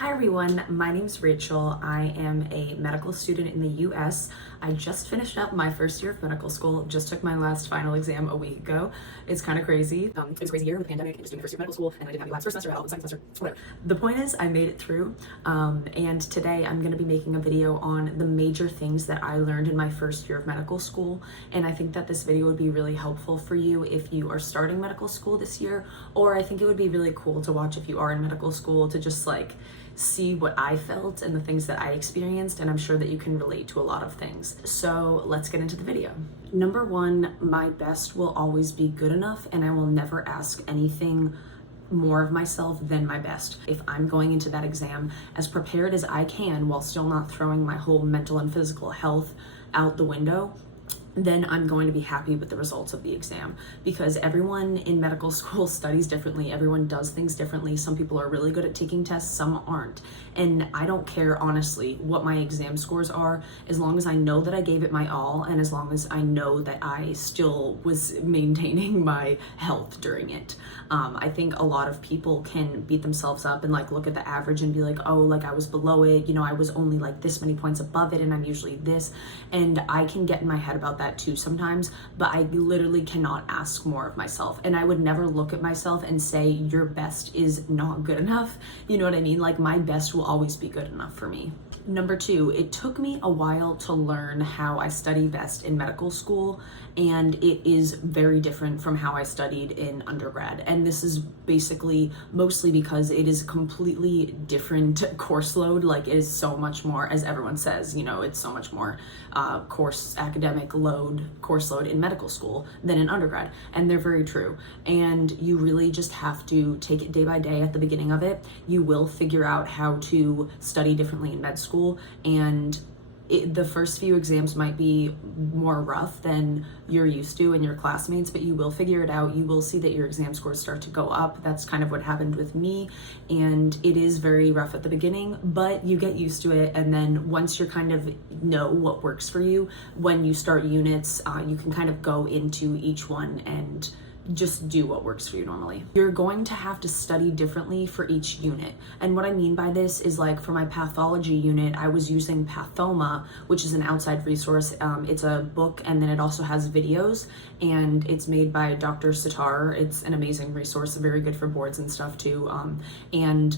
Hi everyone, my name's Rachel. I am a medical student in the US. I just finished up my first year of medical school, just took my last final exam a week ago. It's kind of crazy. It was a crazy year with the pandemic, just doing the first year of medical school, and I didn't have the last first semester, the second semester, whatever. The point is, I made it through, and today I'm going to be making a video on the major things that I learned in my first year of medical school, and I think that this video would be really helpful for you if you are starting medical school this year, or I think it would be really cool to watch if you are in medical school to just like see what I felt and the things that I experienced, and I'm sure that you can relate to a lot of things. So let's get into the video. Number one, my best will always be good enough, and I will never ask anything more of myself than my best. If I'm going into that exam as prepared as I can while still not throwing my whole mental and physical health out the window, then I'm going to be happy with the results of the exam, because everyone in medical school studies differently. Everyone does things differently. Some people are really good at taking tests, some aren't. And I don't care, honestly, what my exam scores are, as long as I know that I gave it my all, and as long as I know that I still was maintaining my health during it. I think a lot of people can beat themselves up and like look at the average and be like, oh, like I was below it, you know, I was only like this many points above it and I'm usually this. And I can get in my head about that too sometimes, but I literally cannot ask more of myself. And I would never look at myself and say your best is not good enough. You know what I mean? Like my best will always be good enough for me. Number two, it took me a while to learn how I study best in medical school, and it is very different from how I studied in undergrad. And this is basically mostly because it is a completely different course load. Like it is so much more, as everyone says, you know, it's so much more course load in medical school than in undergrad. And they're very true. And you really just have to take it day by day at the beginning of it. You will figure out how to study differently in med school, and the first few exams might be more rough than you're used to in your classmates, but you will figure it out. You will see that your exam scores start to go up. That's kind of what happened with me, and it is very rough at the beginning, but you get used to it. And then once you're kind of know what works for you, when you start units, you can kind of go into each one and just do what works for you normally. You're going to have to study differently for each unit. And what I mean by this is, like, for my pathology unit, I was using Pathoma, which is an outside resource. It's a book, and then it also has videos, and it's made by Dr. Sitar. It's an amazing resource, very good for boards and stuff too. And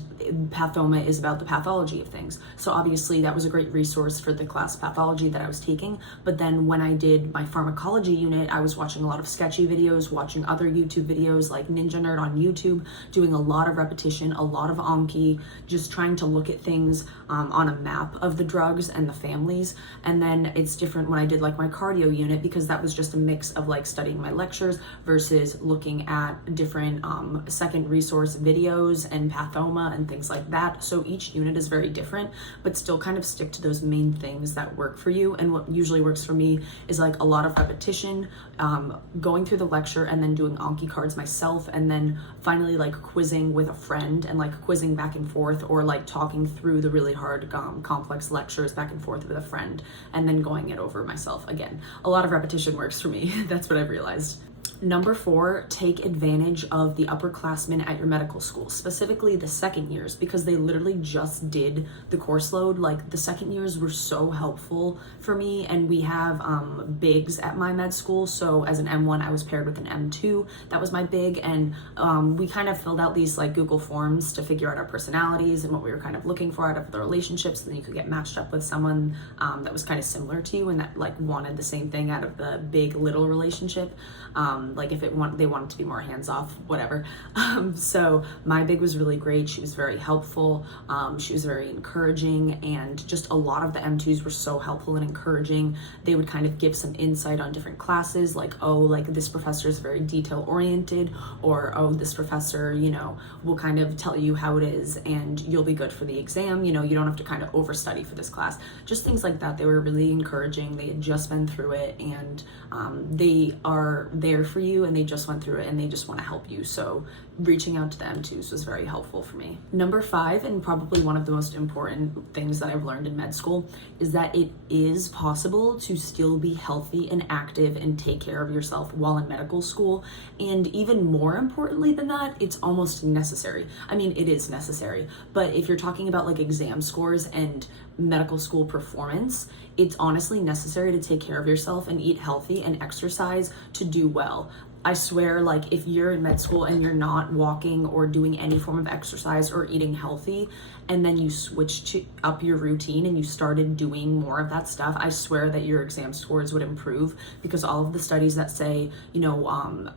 Pathoma is about the pathology of things. So obviously that was a great resource for the class pathology that I was taking. But then when I did my pharmacology unit, I was watching a lot of sketchy videos, watching other YouTube videos like Ninja Nerd on YouTube, doing a lot of repetition, a lot of Anki, just trying to look at things on a map of the drugs and the families. And then it's different when I did like my cardio unit, because that was just a mix of like studying my lectures versus looking at different second resource videos and Pathoma and things like that. So each unit is very different, but still kind of stick to those main things that work for you. And what usually works for me is like a lot of repetition, going through the lecture and then doing Anki cards myself, and then finally like quizzing with a friend and like quizzing back and forth, or like talking through the really hard complex lectures back and forth with a friend, and then going it over myself again. A lot of repetition works for me. That's what I've realized. Number four, take advantage of the upperclassmen at your medical school, specifically the second years, because they literally just did the course load. Like the second years were so helpful for me, and we have bigs at my med school. So as an M1, I was paired with an M2. That was my big, and we kind of filled out these like Google forms to figure out our personalities and what we were kind of looking for out of the relationships. And then you could get matched up with someone that was kind of similar to you and that like wanted the same thing out of the big little relationship. Like if they wanted to be more hands-off, whatever. So my big was really great. She was very helpful. She was very encouraging, and just a lot of the M2s were so helpful and encouraging. They would kind of give some insight on different classes, like, oh, like this professor is very detail-oriented, or oh, this professor, you know, will kind of tell you how it is and you'll be good for the exam. You know, you don't have to kind of overstudy for this class. Just things like that. They were really encouraging. They had just been through it, and they are there for you, and they just went through it, and they just want to help you. So reaching out to the M2s was very helpful for me. Number 5, and probably one of the most important things that I've learned in med school, is that it is possible to still be healthy and active and take care of yourself while in medical school. And even more importantly than that, it's almost necessary. I mean, it is necessary, but if you're talking about like exam scores and medical school performance, it's honestly necessary to take care of yourself and eat healthy and exercise to do well. I swear, like, if you're in med school and you're not walking or doing any form of exercise or eating healthy, and then you switch up your routine and you started doing more of that stuff, I swear that your exam scores would improve, because all of the studies that say,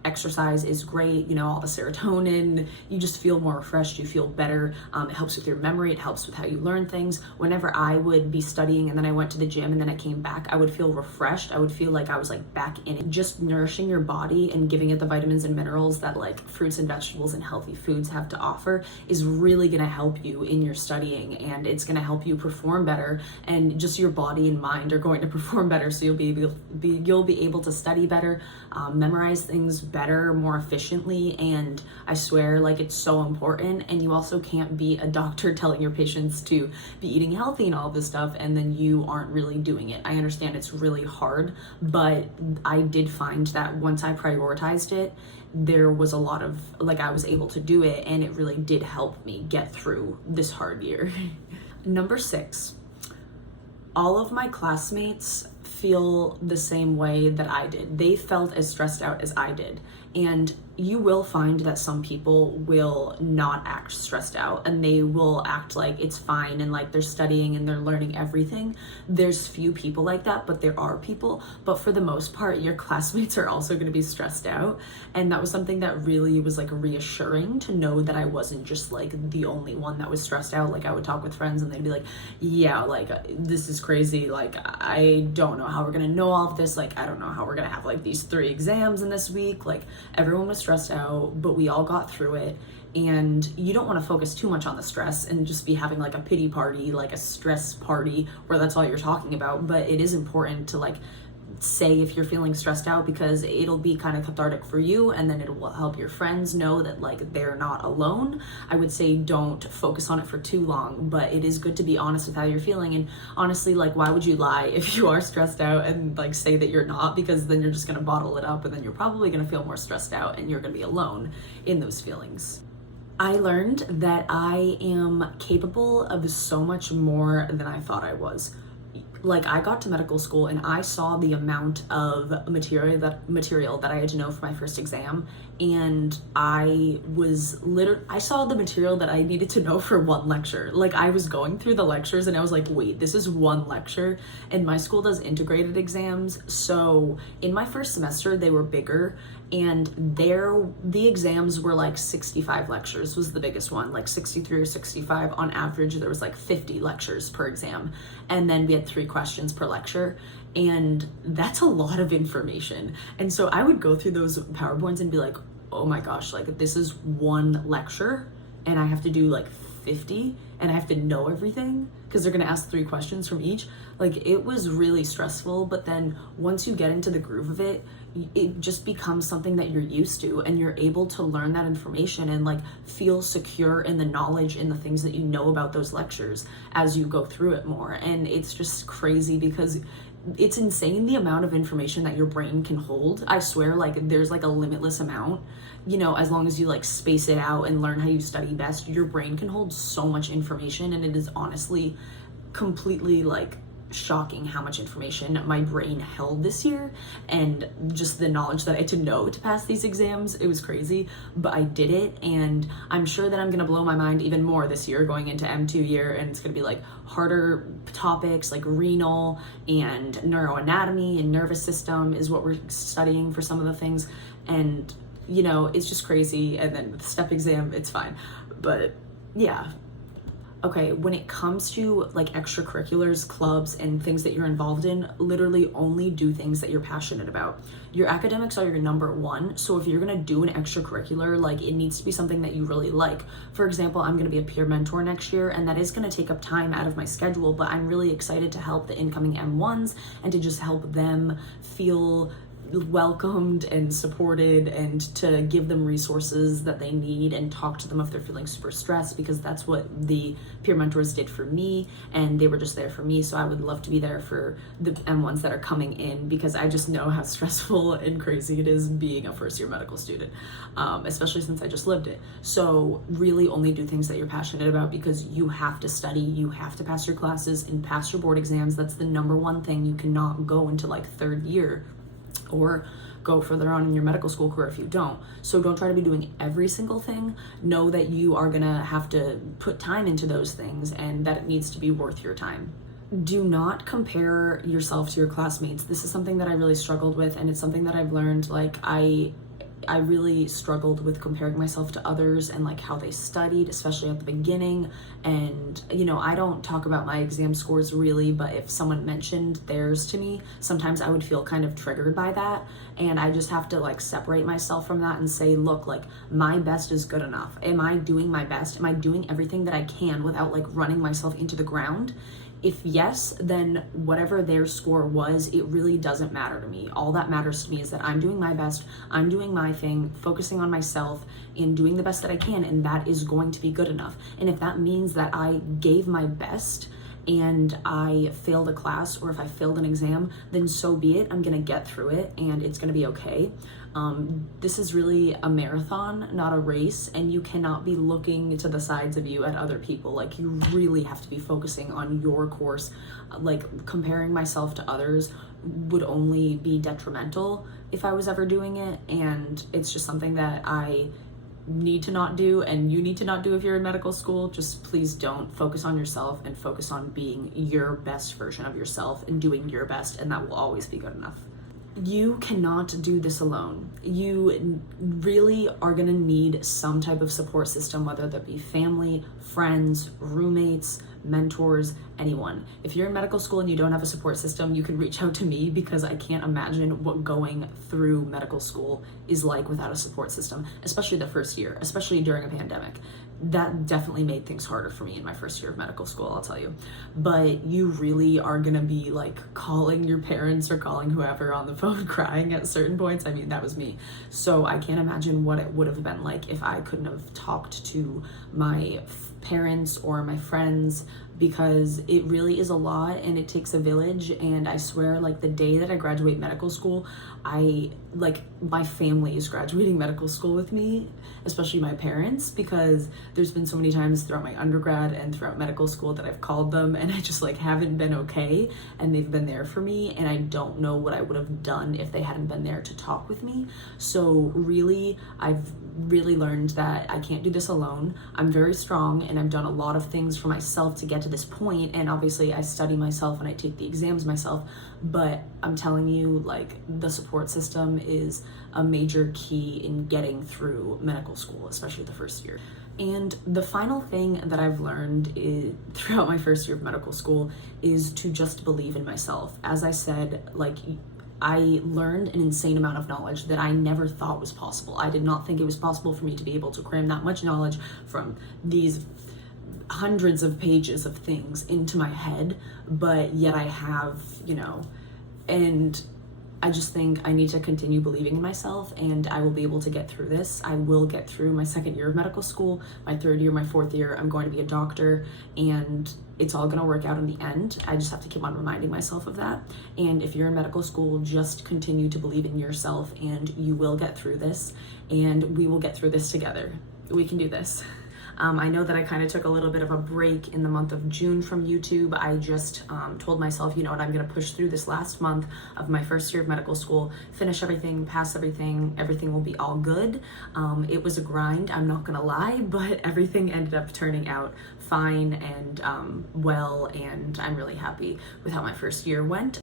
exercise is great, all the serotonin, you just feel more refreshed, you feel better. It helps with your memory, it helps with how you learn things. Whenever I would be studying and then I went to the gym and then I came back, I would feel refreshed. I would feel like I was like back in it. Just nourishing your body and giving it the vitamins and minerals that like fruits and vegetables and healthy foods have to offer is really going to help you in your studying, and it's going to help you perform better, and just your body and mind are going to perform better, so you'll be able to study better, memorize things better, more efficiently. And I swear, like, it's so important. And you also can't be a doctor telling your patients to be eating healthy and all this stuff and then you aren't really doing it. I understand it's really hard, but I did find that once I prioritized it, there was a lot of, like, I was able to do it, and it really did help me get through this hard year. Number 6, all of my classmates feel the same way that I did. They felt as stressed out as I did. And you will find that some people will not act stressed out, and they will act like it's fine and like they're studying and they're learning everything. There's few people like that, but there are people. But for the most part, your classmates are also going to be stressed out. And that was something that really was like reassuring, to know that I wasn't just like the only one that was stressed out. Like, I would talk with friends and they'd be like, yeah, like, this is crazy. Like, I don't know how we're going to know all of this. Like, I don't know how we're going to have like these 3 exams in this week. Like, everyone was stressed out, but we all got through it. And you don't want to focus too much on the stress and just be having like a pity party, like a stress party where that's all you're talking about. But it is important to like say if you're feeling stressed out, because it'll be kind of cathartic for you, and then it will help your friends know that like they're not alone. I would say don't focus on it for too long, but it is good to be honest with how you're feeling. And honestly, like, why would you lie if you are stressed out and like say that you're not? Because then you're just going to bottle it up, and then you're probably going to feel more stressed out, and you're going to be alone in those feelings. I learned that I am capable of so much more than I thought I was. Like, I got to medical school and I saw the amount of material that I had to know for my first exam, and I saw the material that I needed to know for 1 lecture. Like, I was going through the lectures and I was like, wait, this is 1 lecture. And my school does integrated exams, so in my first semester they were bigger, and the exams were like 65 lectures was the biggest one, like 63 or 65 on average. There was like 50 lectures per exam, and then we had 3 questions per lecture, and that's a lot of information. And so I would go through those PowerPoints and be like, oh my gosh, like, this is 1 lecture and I have to do like 50, and I have to know everything because they're gonna ask 3 questions from each. Like, it was really stressful. But then once you get into the groove of it, it just becomes something that you're used to, and you're able to learn that information and like feel secure in the knowledge and the things that you know about those lectures as you go through it more. And it's just crazy because it's insane the amount of information that your brain can hold. I swear, like, there's like a limitless amount, as long as you like space it out and learn how you study best, your brain can hold so much information. And it is honestly completely like shocking how much information my brain held this year, and just the knowledge that I had to know to pass these exams. It was crazy, but I did it, and I'm sure that I'm gonna blow my mind even more this year going into M2 year, and it's gonna be like harder topics like renal and neuroanatomy and nervous system is what we're studying for some of the things. And it's just crazy. And then with the step exam, it's fine, but yeah. Okay, when it comes to like extracurriculars, clubs, and things that you're involved in, literally only do things that you're passionate about. Your academics are your number 1, so if you're gonna do an extracurricular, like, it needs to be something that you really like. For example, I'm gonna be a peer mentor next year, and that is gonna take up time out of my schedule, but I'm really excited to help the incoming M1s and to just help them feel welcomed and supported, and to give them resources that they need and talk to them if they're feeling super stressed, because that's what the peer mentors did for me, and they were just there for me. So I would love to be there for the M1s that are coming in, because I just know how stressful and crazy it is being a first year medical student, especially since I just lived it. So really only do things that you're passionate about, because you have to study, you have to pass your classes and pass your board exams. That's the number one thing. You cannot go into like third year or go further on in your medical school career if you don't. So don't try to be doing every single thing. Know that you are gonna have to put time into those things, and that it needs to be worth your time. Do not compare yourself to your classmates. This is something that I really struggled with, and it's something that I've learned. Like I really struggled with comparing myself to others and like how they studied, especially at the beginning. And you know, I don't talk about my exam scores really, but if someone mentioned theirs to me, sometimes I would feel kind of triggered by that. And I just have to like separate myself from that and say, look, like my best is good enough. Am I doing my best? Am I doing everything that I can without like running myself into the ground? If yes, then whatever their score was, it really doesn't matter to me. All that matters to me is that I'm doing my best, I'm doing my thing, focusing on myself and doing the best that I can, and that is going to be good enough. And if that means that I gave my best and I failed a class, or if I failed an exam, then so be it. I'm gonna get through it and it's gonna be okay. This is really a marathon, not a race, and you cannot be looking to the sides of you at other people. Like, you really have to be focusing on your course. Like, comparing myself to others would only be detrimental if I was ever doing it, and it's just something that I need to not do, and you need to not do if you're in medical school. Just please don't. Focus on yourself and focus on being your best version of yourself and doing your best, and that will always be good enough. You cannot do this alone. You really are gonna need some type of support system, whether that be family, friends, roommates, mentors, anyone. If you're in medical school and you don't have a support system, you can reach out to me, because I can't imagine what going through medical school is like without a support system, especially the first year, especially during a pandemic. That definitely made things harder for me in my first year of medical school, I'll tell you. But you really are gonna be like calling your parents or calling whoever on the phone crying at certain points. I mean, that was me. So I can't imagine what it would have been like if I couldn't have talked to my parents or my friends, because it really is a lot and it takes a village. And I swear, like, the day that I graduate medical school, my family is graduating medical school with me, especially my parents, because there's been so many times throughout my undergrad and throughout medical school that I've called them and I just like haven't been okay, and they've been there for me, and I don't know what I would have done if they hadn't been there to talk with me. So really, I've really learned that I can't do this alone. I'm very strong, and I've done a lot of things for myself to get to this point, and obviously I study myself and I take the exams myself, but I'm telling you, like, the support system is a major key in getting through medical school, especially the first year. And the final thing that I've learned throughout my first year of medical school is to just believe in myself. As I said, like, I learned an insane amount of knowledge that I never thought was possible. I did not think it was possible for me to be able to cram that much knowledge from these hundreds of pages of things into my head, but yet I have, and I just think I need to continue believing in myself, and I will be able to get through this. I will get through my second year of medical school, my third year, my fourth year. I'm going to be a doctor, and it's all going to work out in the end. I just have to keep on reminding myself of that. And if you're in medical school, just continue to believe in yourself, and you will get through this, and we will get through this together. We can do this. I know that I kind of took a little bit of a break in the month of June from YouTube. I just told myself, you know what, I'm going to push through this last month of my first year of medical school, finish everything, pass everything will be all good. It was a grind, I'm not going to lie, but everything ended up turning out fine and well, and I'm really happy with how my first year went.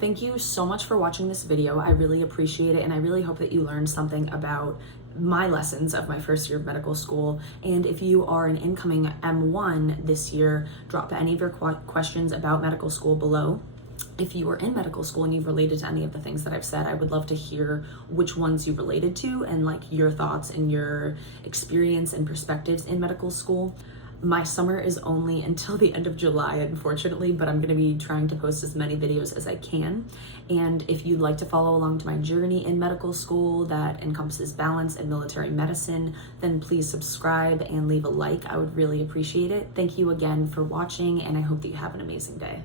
Thank you so much for watching this video. I really appreciate it, and I really hope that you learned something about my lessons of my first year of medical school. And if you are an incoming M1 this year, drop any of your questions about medical school below. If you are in medical school and you've related to any of the things that I've said, I would love to hear which ones you related to and like your thoughts and your experience and perspectives in medical school. My summer is only until the end of July, unfortunately, but I'm going to be trying to post as many videos as I can. And if you'd like to follow along to my journey in medical school that encompasses balance and military medicine, then please subscribe and leave a like. I would really appreciate it. Thank you again for watching, and I hope that you have an amazing day.